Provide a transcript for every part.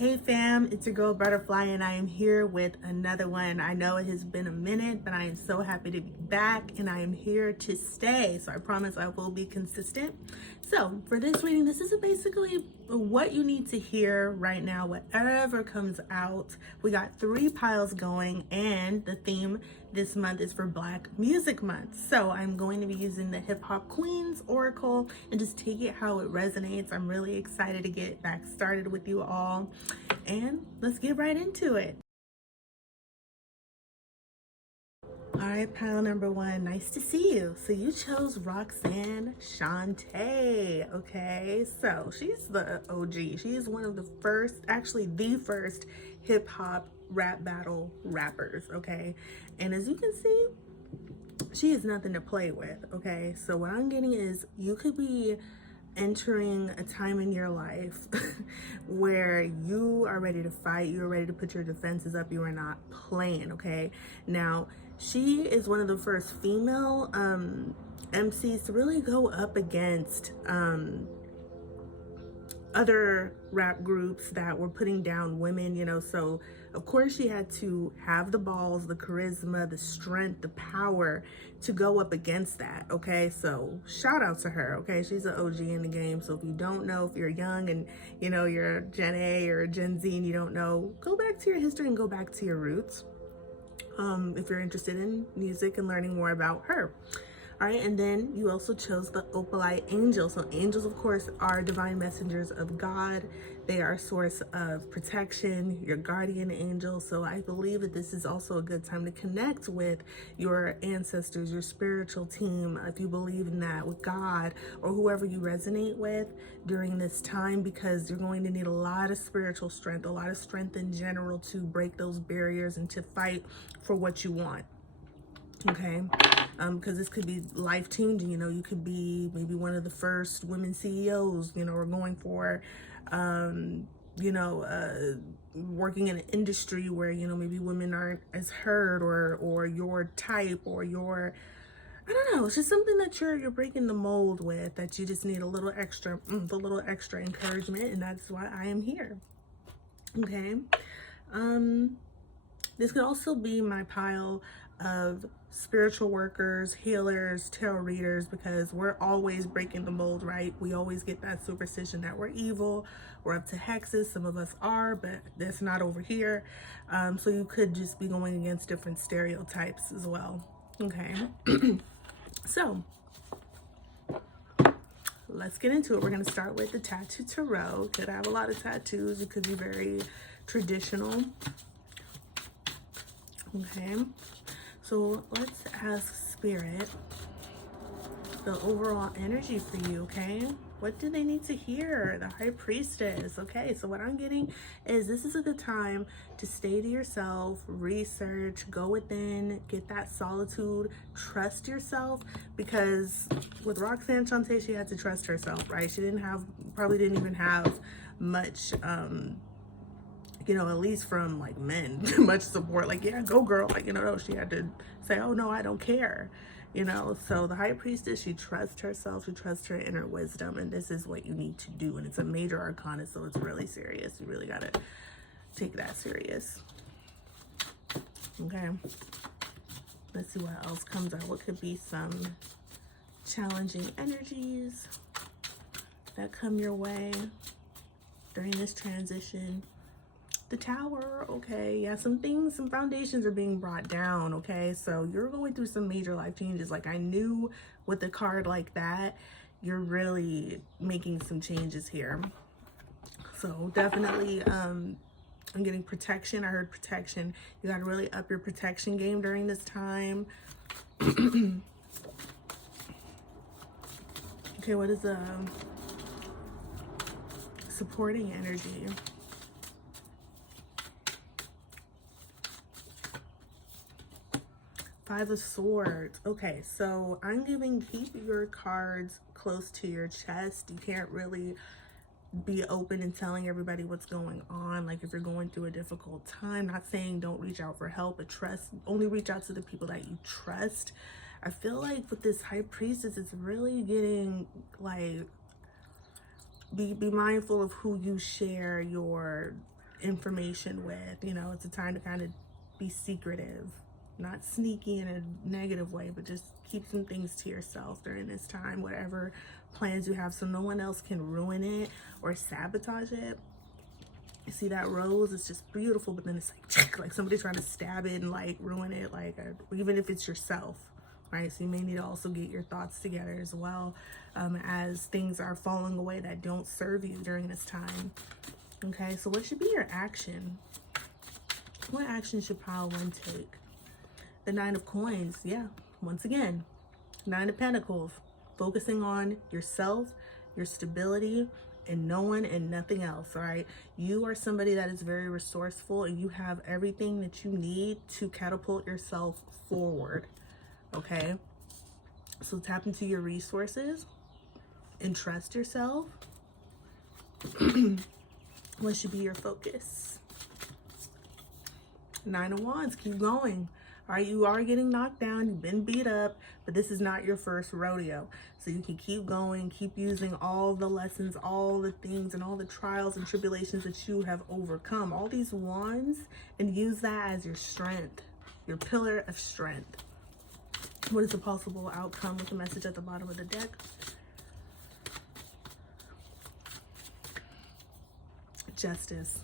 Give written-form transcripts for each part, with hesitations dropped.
Hey fam, it's your girl Butterfly and I am here with another one. I know it has been a minute, but I am so happy to be back and I am here to stay. So I promise I will be consistent. So for this reading, this is basically what you need to hear right now, whatever comes out. We got 3 piles going and the theme this month is for Black Music Month. So I'm going to be using the Hip Hop Queens Oracle and just take it how it resonates. I'm really excited to get back started with you all. And let's get right into it. All right, pile number 1, nice to see you. So you chose Roxanne Shante, okay? So she's the OG. She is one of the first, actually the first hip hop rap battle rappers, okay? And as you can see, she is nothing to play with, okay? So what I'm getting is you could be entering a time in your life where you are ready to fight, you're ready to put your defenses up, you are not playing, okay? Now, she is one of the first female MCs to really go up against other rap groups that were putting down women, you know. So of course she had to have the balls, the charisma, the strength, the power to go up against that, okay? So shout out to her, okay? She's an OG in the game. So if you don't know, if you're young and you know you're Gen A or Gen Z and you don't know, go back to your history and go back to your roots if you're interested in music and learning more about her. All right, and then you also chose the Opalite Angel. So angels, of course, are divine messengers of God. They are a source of protection, your guardian angel. So I believe that this is also a good time to connect with your ancestors, your spiritual team, if you believe in that, with God or whoever you resonate with during this time, because you're going to need a lot of spiritual strength, a lot of strength in general to break those barriers and to fight for what you want. Okay, because this could be life-changing. You know, you could be maybe one of the first women CEOs, you know, or going for working in an industry where, you know, maybe women aren't as heard, or your type, or your, I don't know, it's just something that you're breaking the mold with, that you just need a little extra encouragement, and that's why I am here. Okay, this could also be my pile of spiritual workers, healers, tarot readers, because we're always breaking the mold, right? We always get that superstition that we're evil, we're up to hexes. Some of us are, but that's not over here. So you could just be going against different stereotypes as well. Okay. So let's get into it. We're going to start with the Tattoo Tarot. Could have a lot of tattoos. You could be very traditional. Okay, so let's ask Spirit the overall energy for you, okay? What do they need to hear? The High Priestess. Okay, so what I'm getting is this is a good time to stay to yourself, research, go within, get that solitude, trust yourself, because with Roxanne Shante, she had to trust herself, right? She probably didn't even have much you know, at least from like men, much support, like, yeah, go girl, like, you know, no, she had to say, oh no, I don't care, you know. So the High Priestess, she trusts herself, she trusts her inner wisdom, and this is what you need to do. And it's a major arcana, so it's really serious. You really gotta take that serious. Okay, let's see what else comes out. What could be some challenging energies that come your way during this transition? The Tower. Okay, yeah, some foundations are being brought down, okay? So you're going through some major life changes. Like, I knew with a card like that, you're really making some changes here. So definitely, I'm getting protection. I heard protection. You got to really up your protection game during this time. Okay, what is the supporting energy? Five of Swords. Okay, so I'm giving keep your cards close to your chest. You can't really be open and telling everybody what's going on. Like, if you're going through a difficult time, not saying don't reach out for help, but only reach out to the people that you trust. I feel like with this High Priestess, it's really getting like, be mindful of who you share your information with. You know, it's a time to kind of be secretive, not sneaky in a negative way, but just keep some things to yourself during this time, whatever plans you have, so no one else can ruin it or sabotage it. You see that rose? It's just beautiful, but then it's like somebody trying to stab it and like ruin it, like even if it's yourself, right? So you may need to also get your thoughts together as well, as things are falling away that don't serve you during this time. Okay, so what should be your action? What action should pile 1 take? The 9 of Coins, yeah, once again, 9 of Pentacles, focusing on yourself, your stability, and no one and nothing else, all right? You are somebody that is very resourceful, and you have everything that you need to catapult yourself forward, okay? So tap into your resources and trust yourself. What should be your focus? 9 of Wands, keep going. All right, you are getting knocked down, you've been beat up, but this is not your first rodeo. So you can keep going, keep using all the lessons, all the things, and all the trials and tribulations that you have overcome, all these wands, and use that as your strength, your pillar of strength. What is the possible outcome with the message at the bottom of the deck? Justice.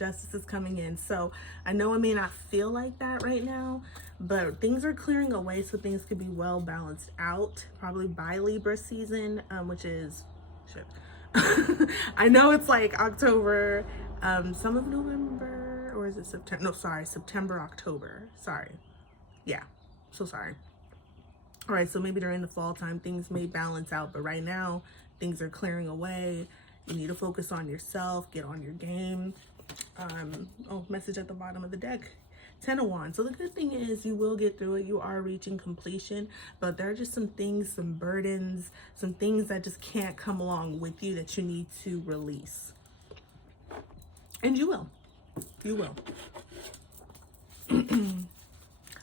Justice is coming in. So I know it may not feel like that right now, but things are clearing away, so things could be well balanced out, probably by Libra season, which is shit. I know it's like October, some of November, or is it September? No, sorry, September, October. Sorry. Yeah, so sorry. All right, so maybe during the fall time things may balance out, but right now things are clearing away. You need to focus on yourself, get on your game. Oh, message at the bottom of the deck, 10 of Wands. So the good thing is you will get through it. You are reaching completion, but there are just some things, some burdens, some things that just can't come along with you that you need to release. And you will. You will.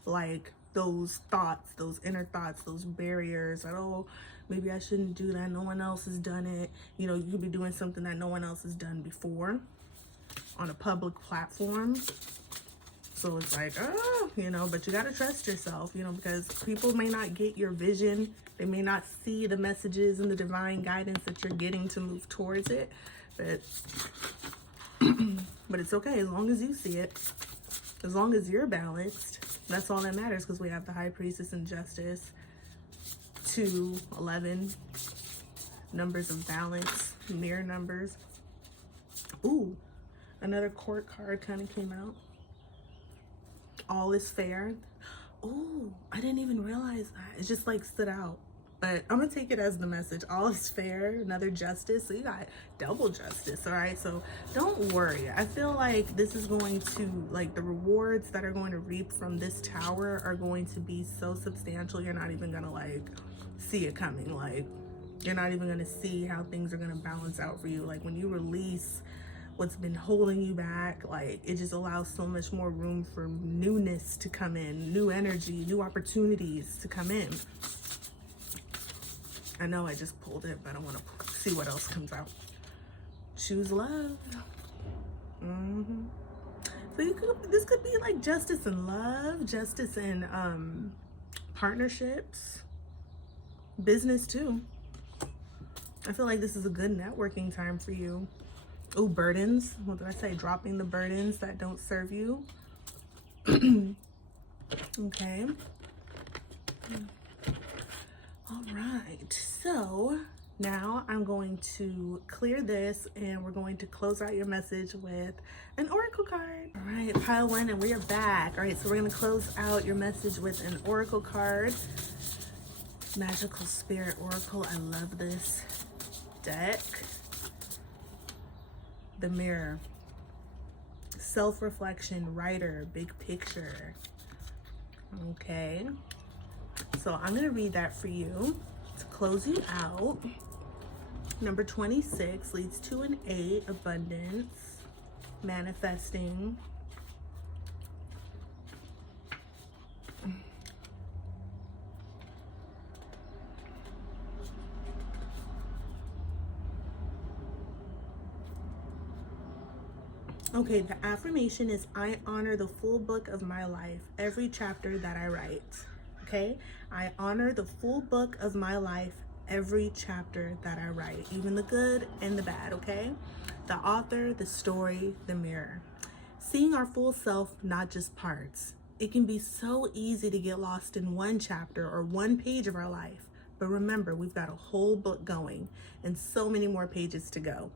Like those thoughts, those inner thoughts, those barriers that, oh, maybe I shouldn't do that, no one else has done it. You know, you could be doing something that no one else has done before on a public platform. So it's like, oh, you know, but you got to trust yourself, you know, because people may not get your vision. They may not see the messages and the divine guidance that you're getting to move towards it. But, but it's okay as long as you see it. As long as you're balanced, that's all that matters, because we have the High Priestess and Justice. 2, 11, numbers of balance, mirror numbers. Ooh, another Court card kind of came out. All is fair. Ooh, I didn't even realize that. It just like stood out. But I'm gonna take it as the message. All is fair, another Justice. So you got double justice, all right? So don't worry. I feel like this is going to, like, the rewards that are going to reap from this Tower are going to be so substantial, you're not even gonna like see it coming. Like, you're not even gonna see how things are gonna balance out for you. Like, when you release what's been holding you back, like, it just allows so much more room for newness to come in, new energy, new opportunities to come in. I know I just pulled it, but I want to see what else comes out. Choose love. So this could be like justice in love, justice in partnerships, business too. I feel like this is a good networking time for you. Oh, burdens. What did I say? Dropping the burdens that don't serve you. Okay. All right, so now I'm going to clear this and we're going to close out your message with an oracle card. All right, pile 1 and we are back. All right, so we're gonna close out your message with an oracle card. Magical Spirit Oracle, I love this deck. The Mirror, self-reflection, writer, big picture. Okay. So I'm going to read that for you to close you out. Number 26 leads to an 8, abundance, manifesting. Okay, the affirmation is I honor the full book of my life, every chapter that I write. Okay, I honor the full book of my life, every chapter that I write, even the good and the bad. Okay, the author, the story, the mirror. Seeing our full self, not just parts. It can be so easy to get lost in one chapter or one page of our life. But remember, we've got a whole book going and so many more pages to go.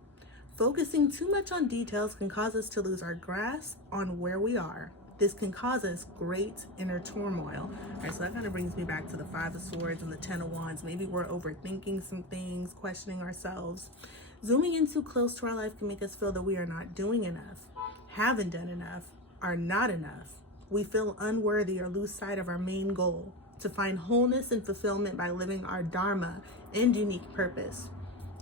Focusing too much on details can cause us to lose our grasp on where we are. This can cause us great inner turmoil. All right, so that kind of brings me back to the Five of Swords and the Ten of Wands. Maybe we're overthinking some things, questioning ourselves. Zooming in too close to our life can make us feel that we are not doing enough, haven't done enough, are not enough. We feel unworthy or lose sight of our main goal, to find wholeness and fulfillment by living our dharma and unique purpose.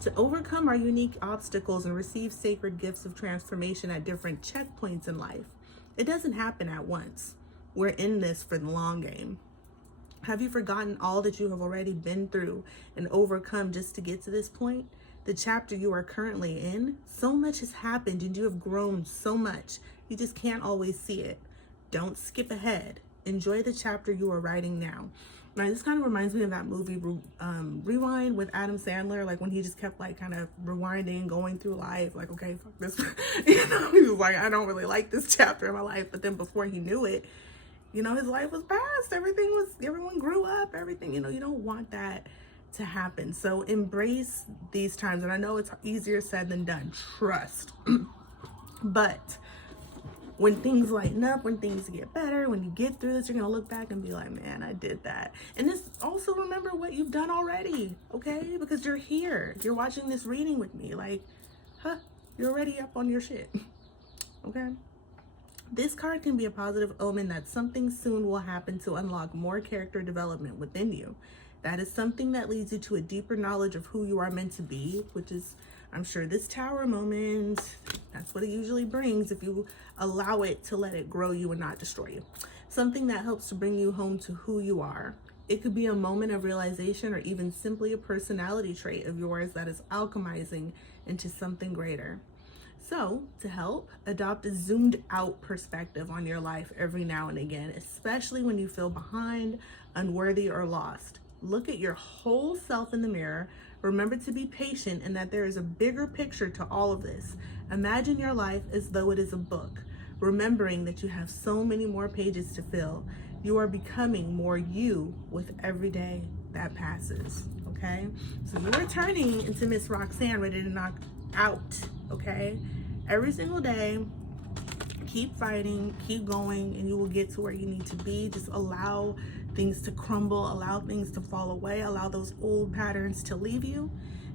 To overcome our unique obstacles and receive sacred gifts of transformation at different checkpoints in life. It doesn't happen at once. We're in this for the long game. Have you forgotten all that you have already been through and overcome just to get to this point? The chapter you are currently in, so much has happened and you have grown so much. You just can't always see it. Don't skip ahead. Enjoy the chapter you are writing now. Now, this kind of reminds me of that movie Rewind with Adam Sandler, like when he just kept like kind of rewinding, going through life, like, okay, fuck this. You know, he was like, I don't really like this chapter of my life. But then before he knew it, you know, his life was past. Everyone grew up, everything, you know, you don't want that to happen. So embrace these times. And I know it's easier said than done, trust. But when things lighten up, when things get better, when you get through this, you're going to look back and be like, man, I did that. And just also remember what you've done already, okay? Because you're here. You're watching this reading with me. Like, you're already up on your shit, okay? This card can be a positive omen that something soon will happen to unlock more character development within you. That is something that leads you to a deeper knowledge of who you are meant to be, which is, I'm sure, this Tower moment. That's what it usually brings if you allow it to let it grow you and not destroy you. Something that helps to bring you home to who you are. It could be a moment of realization or even simply a personality trait of yours that is alchemizing into something greater. So, to help, adopt a zoomed out perspective on your life every now and again, especially when you feel behind, unworthy, or lost. Look at your whole self in the mirror. Remember to be patient and that there is a bigger picture to all of this. Imagine your life as though it is a book, remembering that you have so many more pages to fill. You are becoming more you with every day that passes, okay? So you are turning into Miss Roxanne, ready to knock out, okay? Every single day, keep fighting, keep going, and you will get to where you need to be. Just allow things to crumble, allow things to fall away, allow those old patterns to leave you,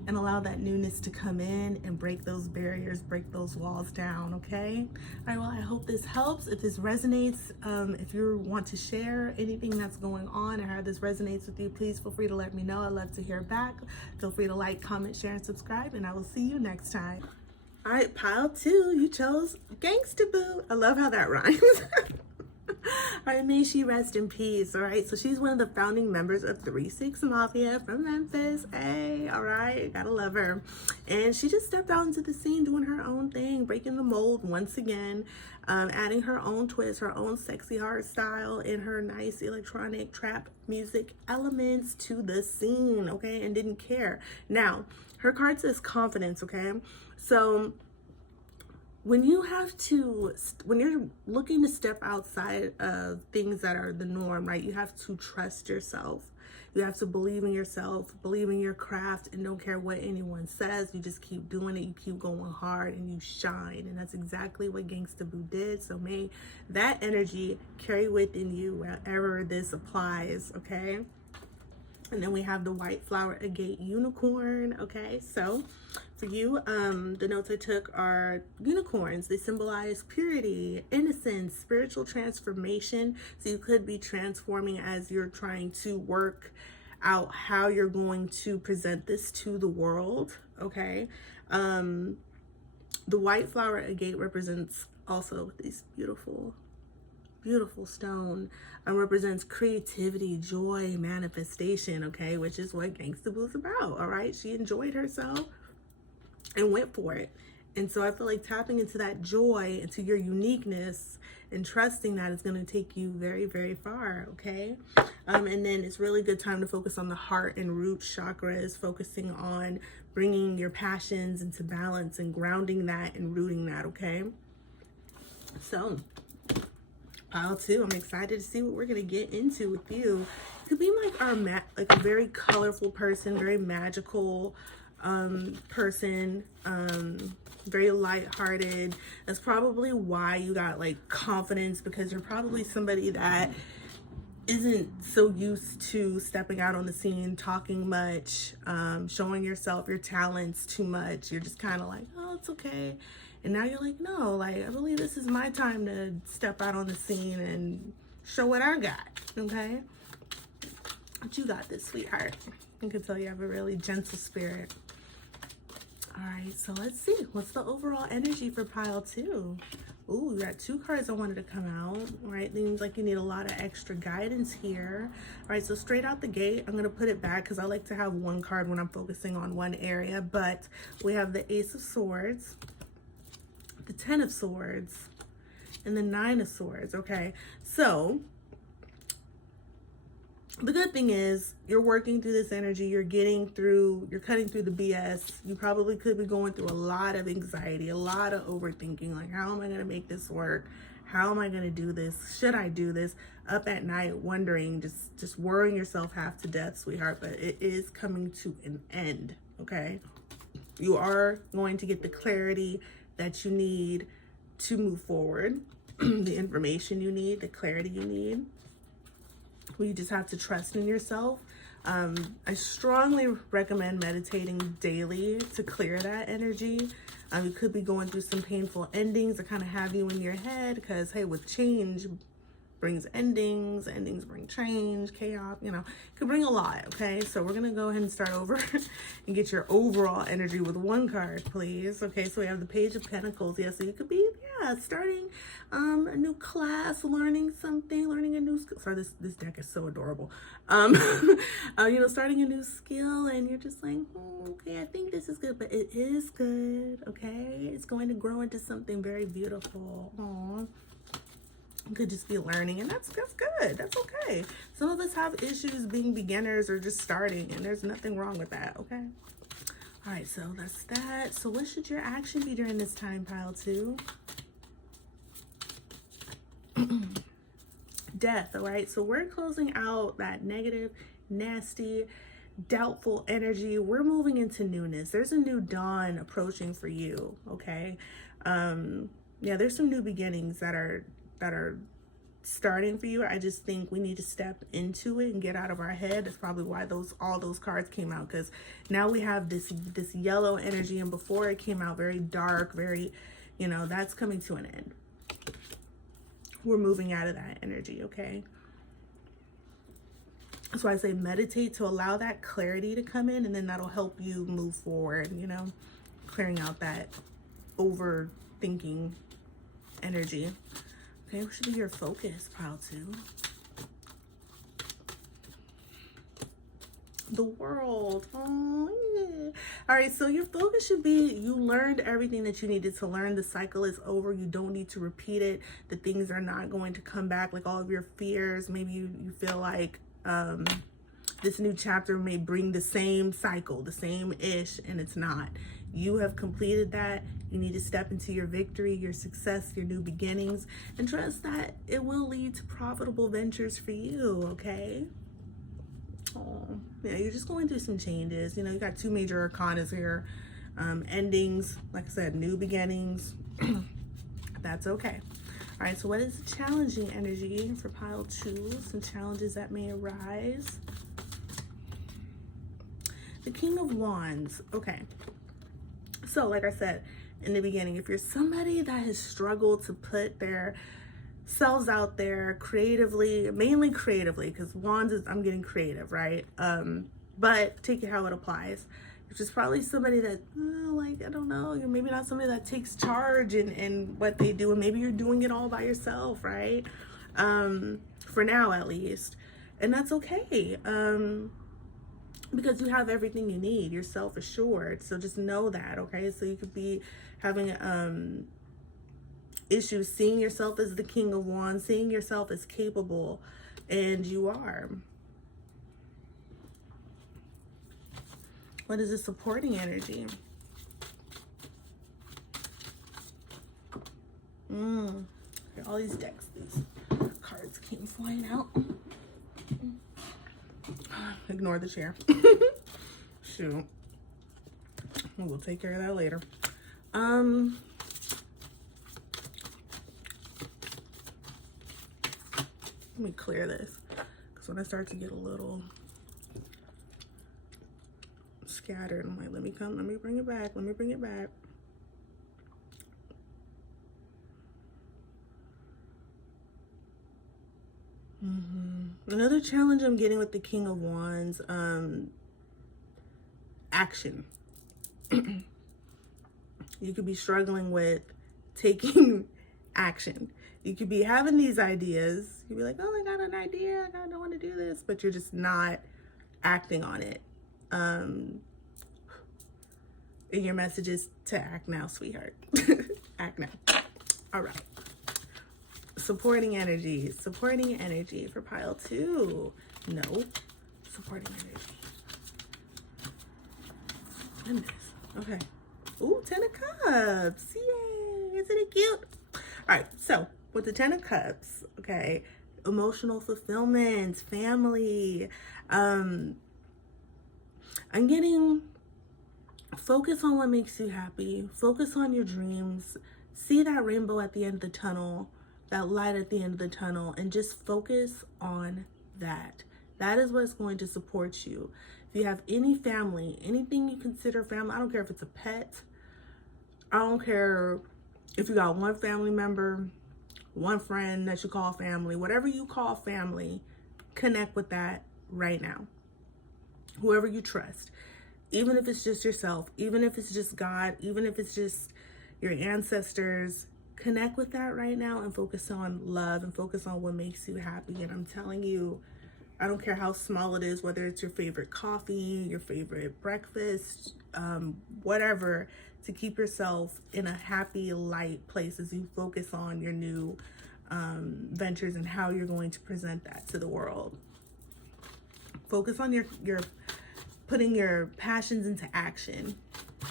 and allow that newness to come in and break those barriers, break those walls down, okay? All right, well, I hope this helps. If this resonates, if you want to share anything that's going on or how this resonates with you, please feel free to let me know. I'd love to hear back. Feel free to like, comment, share, and subscribe, and I will see you next time. All right, pile 2, you chose Gangsta Boo. I love how that rhymes. All right, may she rest in peace. All right, so she's one of the founding members of 3-6 Mafia from Memphis. Hey, all right, gotta love her. And she just stepped out into the scene doing her own thing, breaking the mold once again, adding her own twist, her own sexy hard style, and her nice electronic trap music elements to the scene, okay, and didn't care. Now, her card says confidence, okay? So when you're looking to step outside of things that are the norm, right? You have to trust yourself. You have to believe in yourself, believe in your craft, and don't care what anyone says. You just keep doing it. You keep going hard and you shine. And that's exactly what Gangsta Boo did. So may that energy carry within you wherever this applies, okay? And then we have the white flower agate unicorn, okay? So for you, the notes I took are unicorns. They symbolize purity, innocence, spiritual transformation. So you could be transforming as you're trying to work out how you're going to present this to the world, okay? The white flower agate represents also these beautiful stone, represents creativity, joy, manifestation, okay, which is what Gangsta Boo's about, all right? She enjoyed herself and went for it. And so I feel like tapping into that joy, into your uniqueness, and trusting that is going to take you very, very far, okay? And then it's really good time to focus on the heart and root chakras, focusing on bringing your passions into balance and grounding that and rooting that, okay? So, pile 2, I'm excited to see what we're going to get into with you. It could be like like a very colorful person, very magical person, very lighthearted. That's probably why you got like confidence, because you're probably somebody that isn't so used to stepping out on the scene, talking much, showing yourself, your talents too much. You're just kind of like, oh, it's okay. And now you're like, no, like, I believe this is my time to step out on the scene and show what I got, okay? But you got this, sweetheart. I can tell you have a really gentle spirit. All right, so let's see. What's the overall energy for pile 2? Ooh, you got 2 cards I wanted to come out. All right, seems like you need a lot of extra guidance here. All right, so straight out the gate, I'm going to put it back because I like to have 1 card when I'm focusing on one area. But we have the Ace of Swords, the 10 of Swords, and the 9 of Swords. Okay, so the good thing is you're working through this energy, you're cutting through the BS. You probably could be going through a lot of anxiety, a lot of overthinking, like, how am I going to make this work? How am I going to do this? Should I do this? Up at night, wondering, just worrying yourself half to death, sweetheart, but it is coming to an end, okay? You are going to get the clarity that you need to move forward, the information you need, the clarity you need. You just have to trust in yourself. I strongly recommend meditating daily to clear that energy. You could be going through some painful endings that kind of have you in your head, because, hey, with change brings endings bring change, chaos, you know, it could bring a lot, okay? So we're gonna go ahead and start over and get your overall energy with 1 card, please. Okay, so we have the Page of Pentacles. Yeah, so you could be, starting a new class, learning a new skill. Sorry, this deck is so adorable. You know, starting a new skill, and you're just like, okay, I think this is good, but it is good, okay? It's going to grow into something very beautiful. Aww. You could just be learning, and that's good. That's okay. Some of us have issues being beginners or just starting, and there's nothing wrong with that, okay? All right, so that's that. So what should your action be during this time, pile 2? Death, all right? So we're closing out that negative, nasty, doubtful energy. We're moving into newness. There's a new dawn approaching for you, okay? Yeah, there's some new beginnings that are starting for you. I just think we need to step into it and get out of our head. That's probably why all those cards came out, because now we have this yellow energy, and before it came out very dark, very, you know, that's coming to an end. We're moving out of that energy, okay? So I say meditate to allow that clarity to come in, and then that'll help you move forward, you know, clearing out that overthinking energy. Okay, what should be your focus, pile 2? The World. Oh, yeah. All right, so your focus should be, you learned everything that you needed to learn. The cycle is over. You don't need to repeat it. The things are not going to come back, like all of your fears. Maybe you feel like this new chapter may bring the same cycle, the same ish, and it's not. You have completed that. You need to step into your victory, your success, your new beginnings, and trust that it will lead to profitable ventures for you, okay? Oh, yeah, you're just going through some changes. You know, you got 2 major arcanas here. Endings, like I said, new beginnings. That's okay. All right, so what is the challenging energy for pile 2? Some challenges that may arise. The King of Wands. Okay. So, like I said in the beginning, if you're somebody that has struggled to put their selves out there creatively, mainly creatively, because Wands is, I'm getting creative, right? But take it how it applies. Which is probably somebody that, like, I don't know, you're maybe not somebody that takes charge in what they do, and maybe you're doing it all by yourself, right? For now, at least. And that's okay. Because you have everything you need. You're self-assured. So just know that, okay? So you could be having issues seeing yourself as the King of Wands, seeing yourself as capable, and you are. What is the supporting energy? All these decks, these cards came flying out. Ignore the chair. Shoot. We'll take care of that later. Let me clear this, because when I start to get a little scattered, I'm like, let me bring it back. Another challenge I'm getting with the King of Wands, action. You could be struggling with taking action. You could be having these ideas. You'd be like, oh, I got an idea. I don't want to do this, but you're just not acting on it. And your message is to act now, sweetheart. Act now. All right. Supporting energy for pile 2. No. Supporting energy. Goodness. Okay. Ooh, 10 of Cups. Yay. Isn't it cute? All right. So with the 10 of Cups, okay, emotional fulfillment, family. I'm getting focus on what makes you happy. Focus on your dreams. See that rainbow at the end of the tunnel, that light at the end of the tunnel, and just focus on that. That is what's going to support you. If you have any family, anything you consider family, I don't care if it's a pet, I don't care if you got one family member, one friend that you call family, whatever you call family, connect with that right now. Whoever you trust, even if it's just yourself, even if it's just God, even if it's just your ancestors, connect with that right now and focus on love and focus on what makes you happy. And I'm telling you, I don't care how small it is, whether it's your favorite coffee, your favorite breakfast, whatever, to keep yourself in a happy, light place as you focus on your new ventures and how you're going to present that to the world. Focus on your putting your passions into action,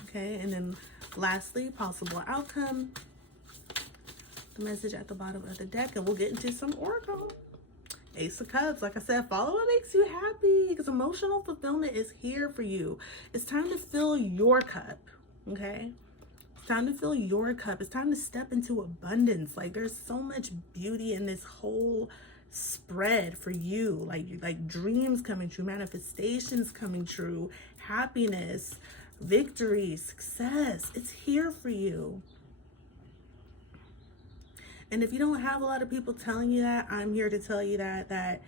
okay? And then lastly, possible outcome. The message at the bottom of the deck, and we'll get into some oracle. Ace of Cups. Like I said, follow what makes you happy, because emotional fulfillment is here for you. It's time to fill your cup, okay? It's time to fill your cup. It's time to step into abundance. Like, there's so much beauty in this whole spread for you. Like dreams coming true, manifestations coming true, happiness, victory, success. It's here for you. And if you don't have a lot of people telling you that, I'm here to tell you that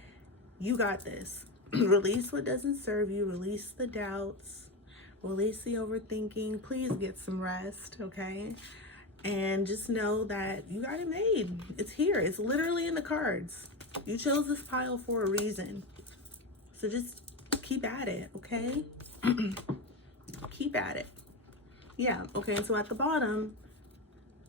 you got this. Release what doesn't serve you. Release the doubts. Release the overthinking. Please get some rest, okay? And just know that you got it made. It's here. It's literally in the cards. You chose this pile for a reason. So just keep at it, okay? Keep at it. Yeah, okay, so at the bottom,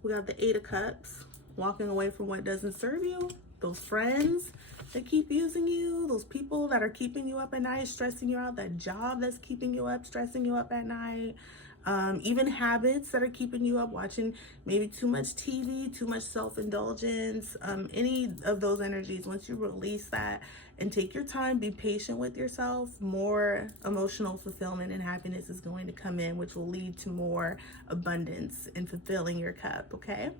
we got the 8 of Cups. Walking away from what doesn't serve you, those friends that keep using you, those people that are keeping you up at night, stressing you out, that job that's keeping you up, stressing you up at night, even habits that are keeping you up, watching maybe too much TV, too much self-indulgence, any of those energies. Once you release that and take your time, be patient with yourself, more emotional fulfillment and happiness is going to come in, which will lead to more abundance in fulfilling your cup, okay?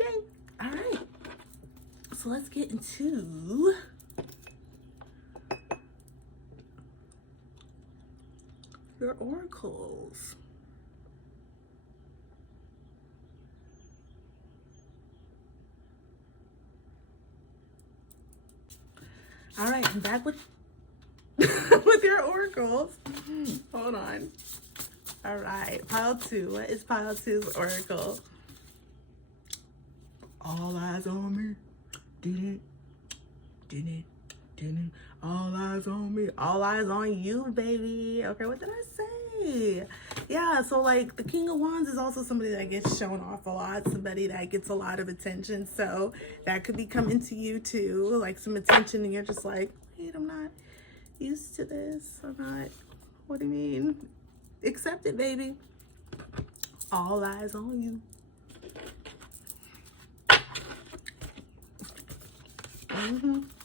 Yay. All right. So let's get into your oracles. All right, I'm back with with your oracles. Hold on. All right, pile 2. What is pile 2's oracle? All eyes on me. All eyes on me. All eyes on you, baby. Okay, what did I say? Okay. Yeah, so like the King of Wands is also somebody that gets shown off a lot, somebody that gets a lot of attention. So that could be coming to you too, like some attention, and you're just like, wait, I'm not used to this. I'm not, what do you mean? Accept it, baby. All eyes on you.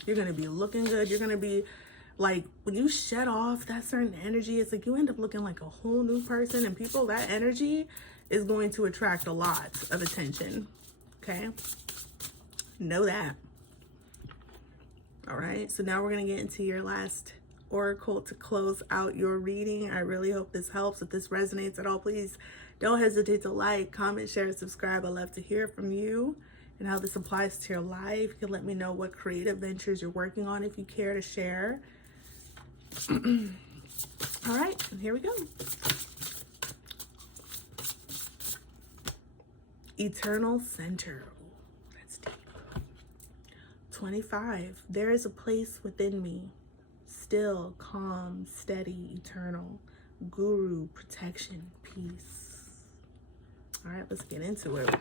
You're gonna be looking good. You're gonna be like, when you shed off that certain energy, it's like you end up looking like a whole new person, and people, that energy is going to attract a lot of attention. Okay, know that. All right, so now we're gonna get into your last oracle to close out your reading. I really hope this helps. If this resonates at all, please don't hesitate to like, comment, share, and subscribe. I'd love to hear from you and how this applies to your life. You can let me know what creative ventures you're working on if you care to share. All right, and here we go. Eternal center. Ooh, that's deep. 25. There is a place within me, still, calm, steady, eternal. Guru, protection, peace. All right, let's get into it.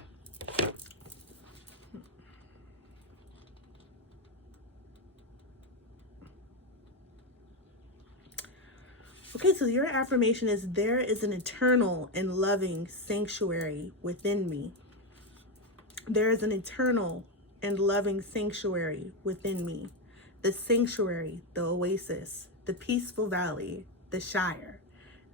Okay, so your affirmation is, there is an eternal and loving sanctuary within me. There is an eternal and loving sanctuary within me. The sanctuary, the oasis, the peaceful valley, the Shire.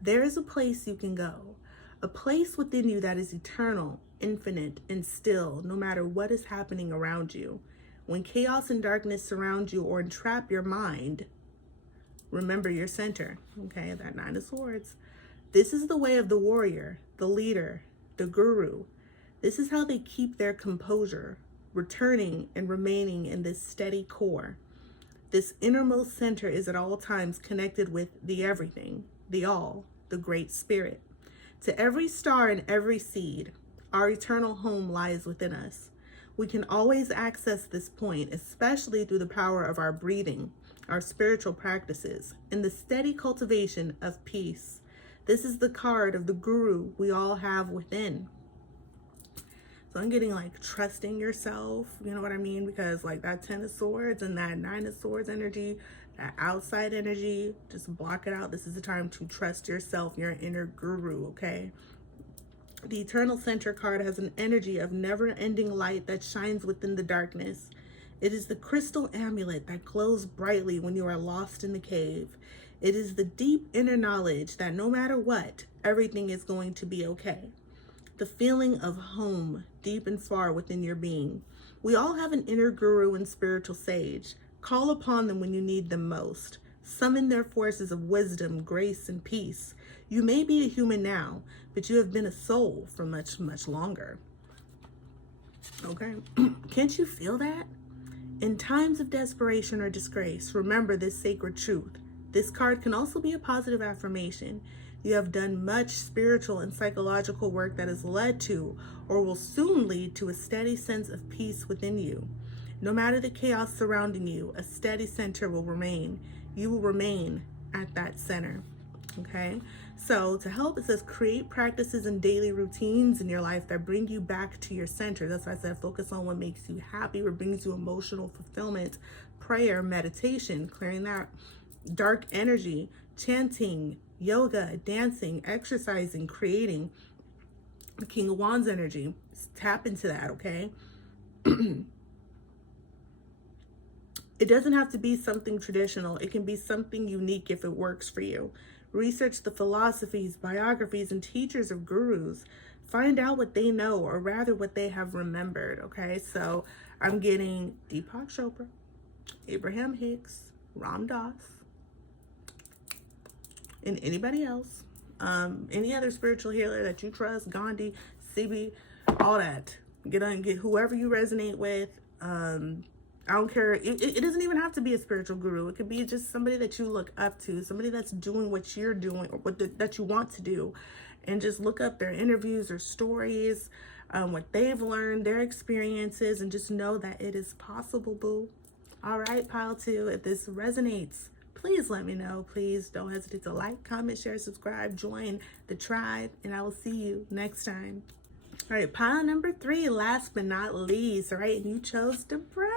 There is a place you can go, a place within you that is eternal, infinite, and still, no matter what is happening around you. When chaos and darkness surround you or entrap your mind, remember your center, okay? That Nine of Swords. This is the way of the warrior, the leader, the guru. This is how they keep their composure, returning and remaining in this steady core. This innermost center is at all times connected with the everything, the all, the great spirit. To every star and every seed, our eternal home lies within us. We can always access this point, especially through the power of our breathing, our spiritual practices, and the steady cultivation of peace. This is the card of the guru we all have within. So I'm getting like trusting yourself, you know what I mean? Because like that 10 of Swords and that 9 of Swords energy, that outside energy, just block it out. This is the time to trust yourself, your inner guru, okay? The Eternal Center card has an energy of never-ending light that shines within the darkness. It is the crystal amulet that glows brightly when you are lost in the cave. It is the deep inner knowledge that no matter what, everything is going to be okay. The feeling of home deep and far within your being. We all have an inner guru and spiritual sage. Call upon them when you need them most. Summon their forces of wisdom, grace, and peace. You may be a human now, but you have been a soul for much, much longer. Okay? Can't you feel that? In times of desperation or disgrace, remember this sacred truth. This card can also be a positive affirmation. You have done much spiritual and psychological work that has led to or will soon lead to a steady sense of peace within you. No matter the chaos surrounding you, a steady center will remain. You will remain at that center. Okay? So to help, it says create practices and daily routines in your life that bring you back to your center. That's why I said focus on what makes you happy, what brings you emotional fulfillment. Prayer, meditation, clearing that dark energy, chanting, yoga, dancing, exercising, creating. The King of Wands energy. Tap into that, okay? It doesn't have to be something traditional. It can be something unique if it works for you. Research the philosophies, biographies, and teachers of gurus. Find out what they know, or rather what they have remembered, okay? So I'm getting Deepak Chopra, Abraham Hicks, Ram Dass, and anybody else. Any other spiritual healer that you trust, Gandhi, CB, all that. Get whoever you resonate with. I don't care. It doesn't even have to be a spiritual guru. It could be just somebody that you look up to, somebody that's doing what you're doing or that you want to do. And just look up their interviews or stories, what they've learned, their experiences, and just know that it is possible, boo. All right, pile 2, if this resonates, please let me know. Please don't hesitate to like, comment, share, subscribe, join the tribe, and I will see you next time. All right, pile number 3, last but not least, all right, and you chose Debrat.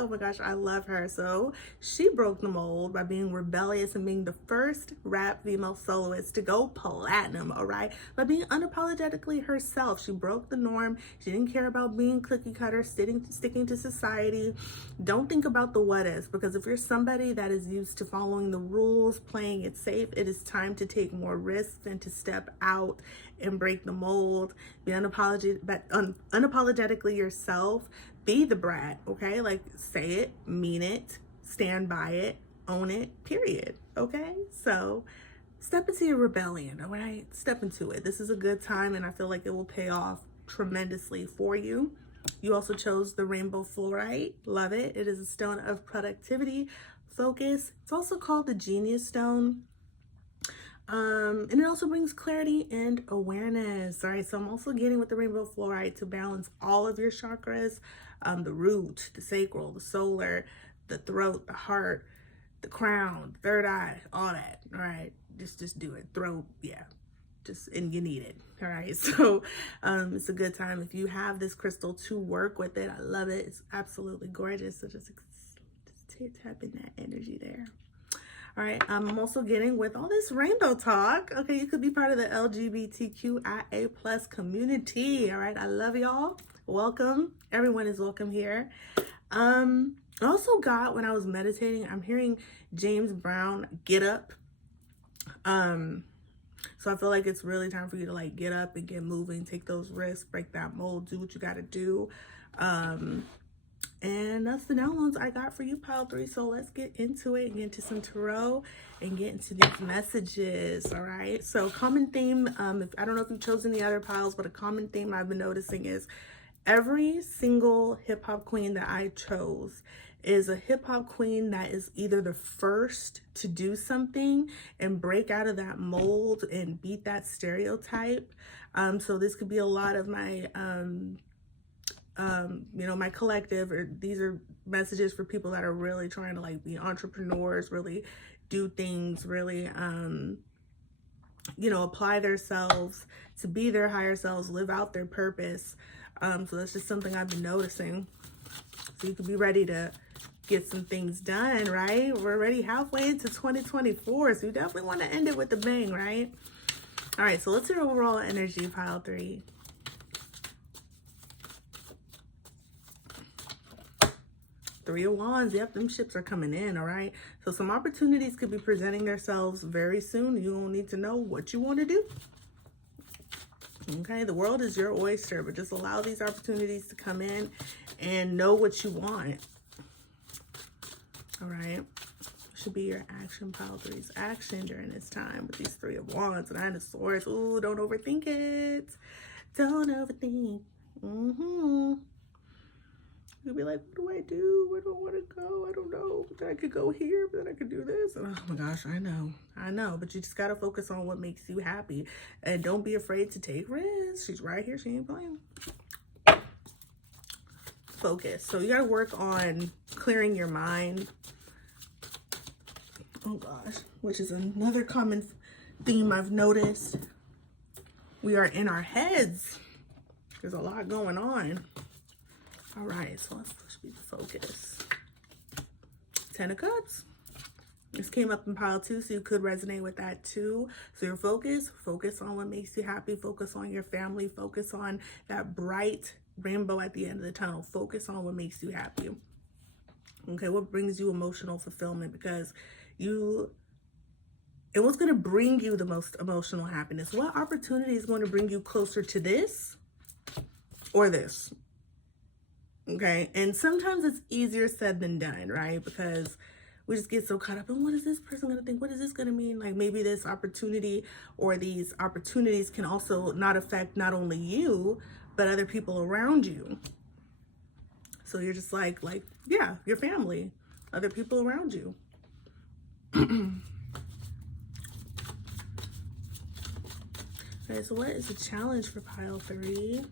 Oh my gosh, I love her. So she broke the mold by being rebellious and being the first rap female soloist to go platinum, all right, by being unapologetically herself. She broke the norm. She didn't care about being cookie cutter, sticking to society. Don't think about the what ifs, because if you're somebody that is used to following the rules, playing it safe, it is time to take more risks and to step out and break the mold. Be unapologetically yourself. Be the brat, okay? Like, say it, mean it, stand by it, own it, period, okay? So step into your rebellion, all right? Step into it. This is a good time, and I feel like it will pay off tremendously for you. You also chose the rainbow fluorite. Love it. It is a stone of productivity, focus. It's also called the genius stone. And it also brings clarity and awareness. All right, so I'm also getting with the rainbow fluorite to balance all of your chakras, the root, the sacral, the solar, the throat, the heart, the crown, third eye, all that. All right, just do it. Throat, yeah, and you need it. All right, so it's a good time if you have this crystal to work with it. I love it. It's absolutely gorgeous. So just tap in that energy there. All right, I'm also getting with all this rainbow talk. Okay, you could be part of the LGBTQIA plus community. All right, I love y'all. Welcome. Everyone is welcome here. I also got, when I was meditating, I'm hearing James Brown, get up. So I feel like it's really time for you to like get up and get moving, take those risks, break that mold, do what you got to do. And that's the downloads I got for you, pile 3. So let's get into it and get into some tarot and get into these messages. All right, so common theme, if I don't know if you've chosen the other piles, but a common theme I've been noticing is every single hip-hop queen that I chose is a hip-hop queen that is either the first to do something and break out of that mold and beat that stereotype. So this could be a lot of my you know, my collective, or these are messages for people that are really trying to like be entrepreneurs, really do things, really you know, apply themselves to be their higher selves, live out their purpose. So that's just something I've been noticing. So you could be ready to get some things done, right? We're already halfway into 2024, so you definitely want to end it with a bang, right? All right, so let's hear overall energy, pile 3. Three of Wands. Yep, them ships are coming in, all right? So some opportunities could be presenting themselves very soon. You don't need to know what you want to do. Okay, the world is your oyster, but just allow these opportunities to come in and know what you want. All right. Should be your action, pile 3's action during this time with these 3 of Wands and 9 of Swords. Ooh, don't overthink it. Don't overthink. You'll be like, what do I do? Where do I want to go? I don't know. But then I could go here, but then I could do this. And oh my gosh, I know. But you just got to focus on what makes you happy. And don't be afraid to take risks. She's right here. She ain't playing. Focus. So you got to work on clearing your mind. Oh gosh, which is another common theme I've noticed. We are in our heads. There's a lot going on. All right, so let's be the focus. 10 of Cups. This came up in pile 2, so you could resonate with that too. So your focus on what makes you happy. Focus on your family. Focus on that bright rainbow at the end of the tunnel. Focus on what makes you happy. Okay, what brings you emotional fulfillment? Because and what's going to bring you the most emotional happiness? What opportunity is going to bring you closer to this or this? Okay, and sometimes it's easier said than done, right? Because we just get so caught up in what is this person going to think? What is this going to mean? Like maybe this opportunity or these opportunities can also not affect not only you, but other people around you. So you're just like, yeah, your family, other people around you. Okay, so what is the challenge for pile 3?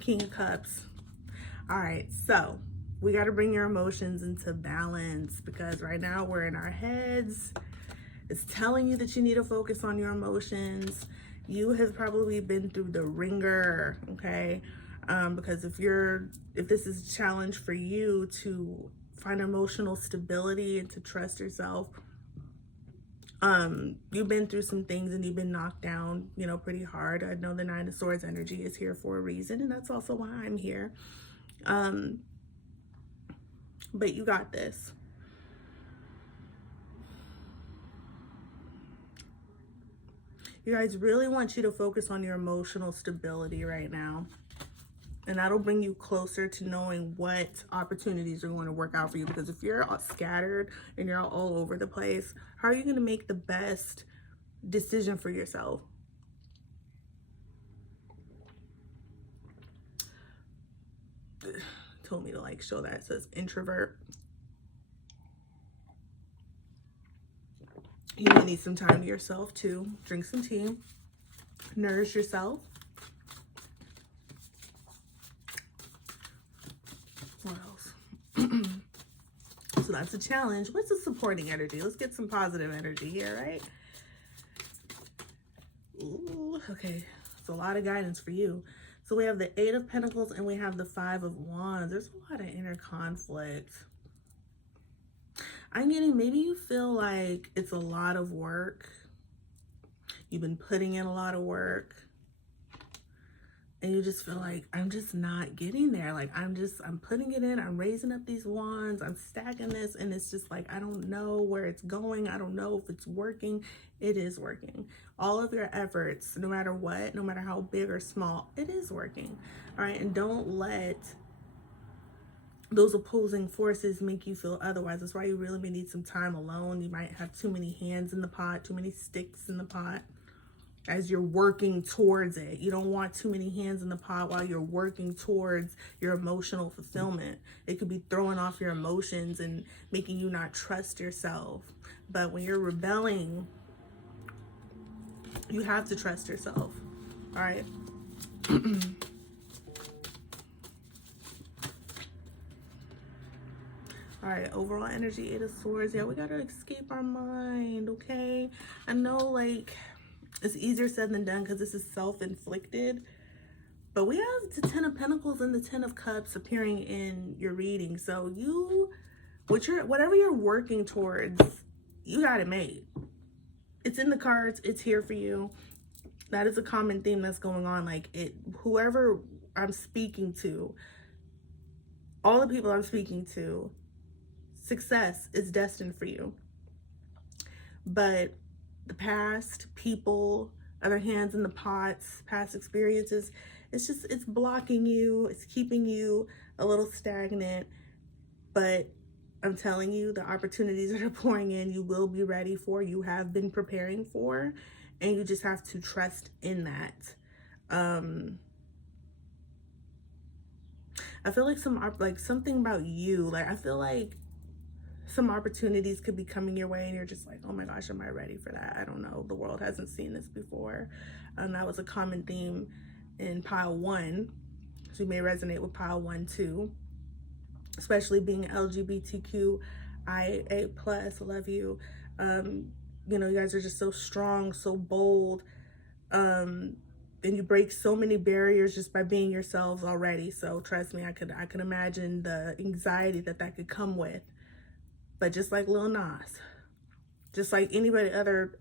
King of Cups. All right, so We got to bring your emotions into balance, because right now we're in our heads. It's telling you that you need to focus on your emotions. You have probably been through the ringer, okay? Because if this is a challenge for you to find emotional stability and to trust yourself, you've been through some things and you've been knocked down, you know, pretty hard. I know the Nine of Swords energy is here for a reason, and that's also why I'm here. But you got this. You guys, really want you to focus on your emotional stability right now. And that'll bring you closer to knowing what opportunities are going to work out for you. Because if you're scattered and you're all over the place, how are you going to make the best decision for yourself? Told me to like show that. It says introvert. You may need some time to yourself too. Drink some tea. Nourish yourself. What else? So that's a challenge. What's the supporting energy? Let's get some positive energy here, right? Ooh, okay. It's a lot of guidance for you. So we have the Eight of Pentacles and we have the Five of Wands. There's a lot of inner conflict. I'm getting, maybe you feel like it's a lot of work. You've been putting in a lot of work. And you just feel like, I'm just not getting there. Like, I'm putting it in. I'm raising up these wands. I'm stacking this. And it's just like, I don't know where it's going. I don't know if it's working. It is working. All of your efforts, no matter what, no matter how big or small, it is working. All right. And don't let those opposing forces make you feel otherwise. That's why you really may need some time alone. You might have too many hands in the pot, too many sticks in the pot as you're working towards it. You don't want too many hands in the pot while you're working towards your emotional fulfillment. It could be throwing off your emotions and making you not trust yourself. But when you're rebelling, you have to trust yourself. All right. All right, overall energy, Eight of Swords. Yeah, we got to escape our mind, okay? I know, like, it's easier said than done because this is self-inflicted. But we have the Ten of Pentacles and the Ten of Cups appearing in your reading. So whatever you're working towards, you got it made. It's in the cards. It's here for you. That is a common theme that's going on. Like, whoever I'm speaking to, all the people I'm speaking to, success is destined for you. But the past, people, other hands in the pots, past experiences, it's blocking you. It's keeping you a little stagnant. But I'm telling you, the opportunities that are pouring in, you will be ready for, you have been preparing for, and you just have to trust in that. I feel like something about you, like, I feel like some opportunities could be coming your way and you're just like, oh my gosh, am I ready for that? I don't know. The world hasn't seen this before. That was a common theme in pile 1. So you may resonate with pile 1 too, especially being LGBTQIA+. I love you. You know, you guys are just so strong, so bold. And you break so many barriers just by being yourselves already. So trust me, I could imagine the anxiety that could come with. But just like Lil Nas, just like anybody other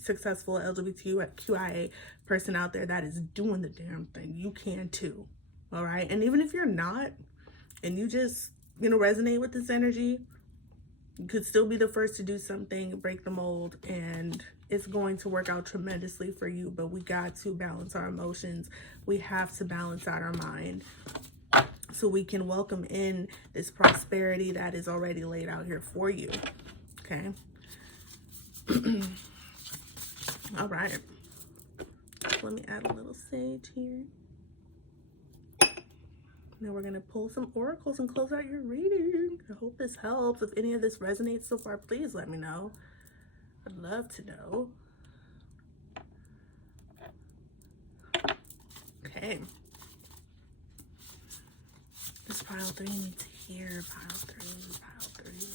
successful LGBTQIA person out there that is doing the damn thing, you can too. All right. And even if you're not, and you just, you know, resonate with this energy, you could still be the first to do something, break the mold, and it's going to work out tremendously for you. But we got to balance our emotions. We have to balance out our mind, so we can welcome in this prosperity that is already laid out here for you. Okay. All right. Let me add a little sage here. Now we're going to pull some oracles and close out your reading. I hope this helps. If any of this resonates so far, please let me know. I'd love to know. Okay. This pile 3 needs here? Pile three.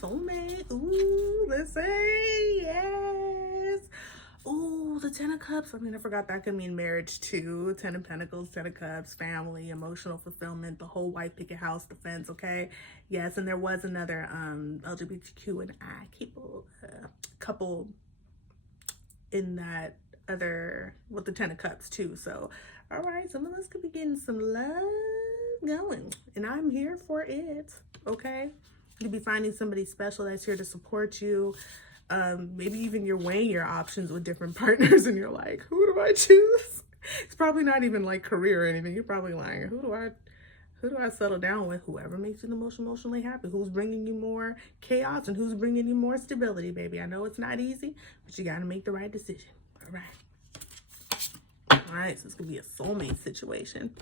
Soulmate. Ooh, let's say yes. Ooh, the Ten of Cups. I mean, I forgot that could mean marriage too. Ten of Pentacles, Ten of Cups, family, emotional fulfillment, the whole white picket house defense, okay? Yes, and there was another LGBTQ and I couple in that other, with the Ten of Cups too. So, all right, some of us could be getting some love going, and I'm here for it, okay? You could be finding somebody special that's here to support you. Maybe even you're weighing your options with different partners and you're like, who do I choose? It's probably not even like career or anything. You're probably like, who do I settle down with? Whoever makes you the most emotionally happy. Who's bringing you more chaos and who's bringing you more stability, baby. I know it's not easy, but you got to make the right decision. All right. All right, so this could be a soulmate situation.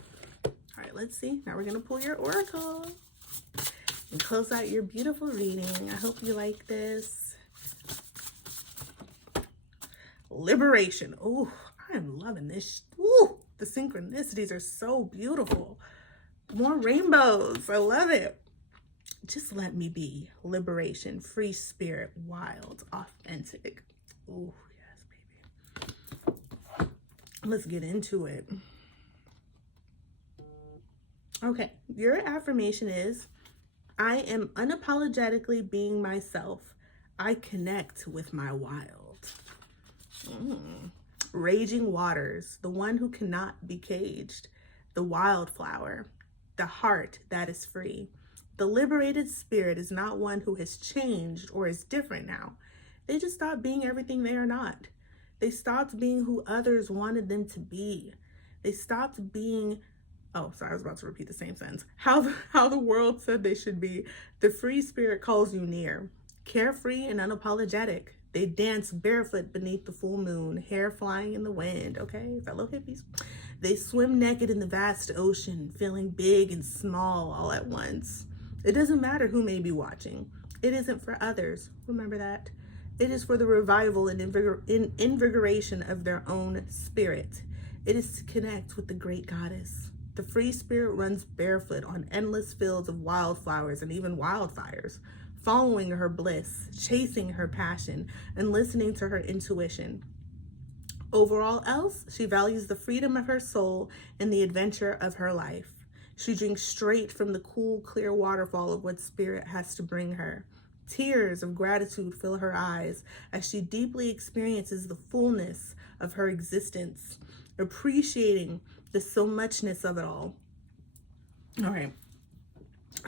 All right, let's see. Now we're going to pull your oracle and close out your beautiful reading. I hope you like this. Liberation. Oh, I'm loving this. Ooh, the synchronicities are so beautiful. More rainbows. I love it. Just let me be. Liberation, free spirit, wild, authentic. Oh, yes, baby. Let's get into it. Okay, your affirmation is, I am unapologetically being myself. I connect with my wild. Raging waters, the one who cannot be caged. The wildflower, the heart that is free. The liberated spirit is not one who has changed or is different now. They just stopped being everything they are not. They stopped being who others wanted them to be. They stopped being, oh, sorry, I was about to repeat the same sentence. How the world said they should be. The free spirit calls you near, carefree and unapologetic. They dance barefoot beneath the full moon, hair flying in the wind, okay, fellow hippies. They swim naked in the vast ocean, feeling big and small all at once. It doesn't matter who may be watching. It isn't for others, remember that. It is for the revival and invigoration of their own spirit. It is to connect with the great goddess. The free spirit runs barefoot on endless fields of wildflowers and even wildfires, following her bliss, chasing her passion, and listening to her intuition. Overall else, she values the freedom of her soul and the adventure of her life. She drinks straight from the cool, clear waterfall of what spirit has to bring her. Tears of gratitude fill her eyes as she deeply experiences the fullness of her existence, appreciating the so muchness of it all. All right.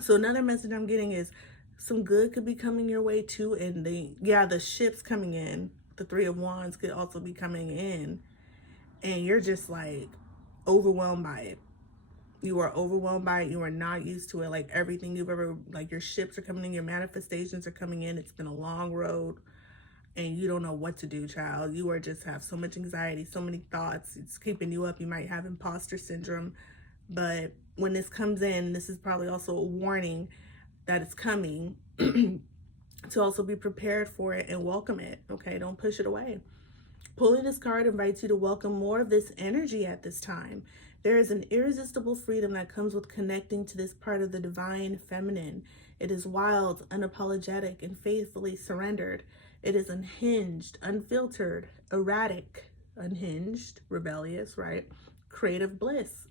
So another message I'm getting is some good could be coming your way too. And the ship's coming in. The Three of Wands could also be coming in. And you're just like overwhelmed by it. You are overwhelmed by it. You are not used to it. Like everything you've ever, like your ships are coming in, your manifestations are coming in. It's been a long road and you don't know what to do, child. You are just have so much anxiety, so many thoughts. It's keeping you up. You might have imposter syndrome. But when this comes in, this is probably also a warning that it's coming to also be prepared for it and welcome it. Okay, don't push it away. Pulling this card invites you to welcome more of this energy at this time. There is an irresistible freedom that comes with connecting to this part of the divine feminine. It is wild, unapologetic, and faithfully surrendered. It is unhinged, unfiltered, erratic, unhinged, rebellious, right? Creative bliss.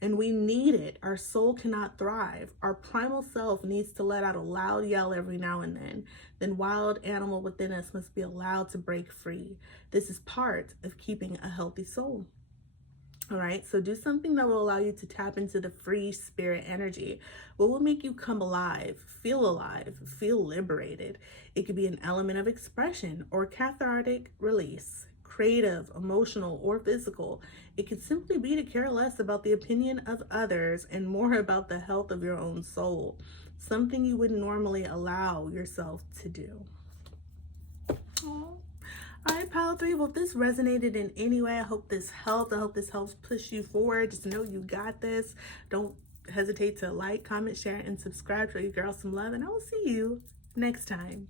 And we need it. Our soul cannot thrive. Our primal self needs to let out a loud yell every now and then. Then wild animal within us must be allowed to break free. This is part of keeping a healthy soul. All right, so do something that will allow you to tap into the free spirit energy. What will make you come alive, feel liberated? It could be an element of expression or cathartic release, creative, emotional, or physical. It could simply be to care less about the opinion of others and more about the health of your own soul, something you wouldn't normally allow yourself to do. Aww. All right, pile three, well, if this resonated in any way, I hope this helped. I hope this helps push you forward. Just know you got this. Don't hesitate to like, comment, share, and subscribe. Show your girl some love, and I will see you next time.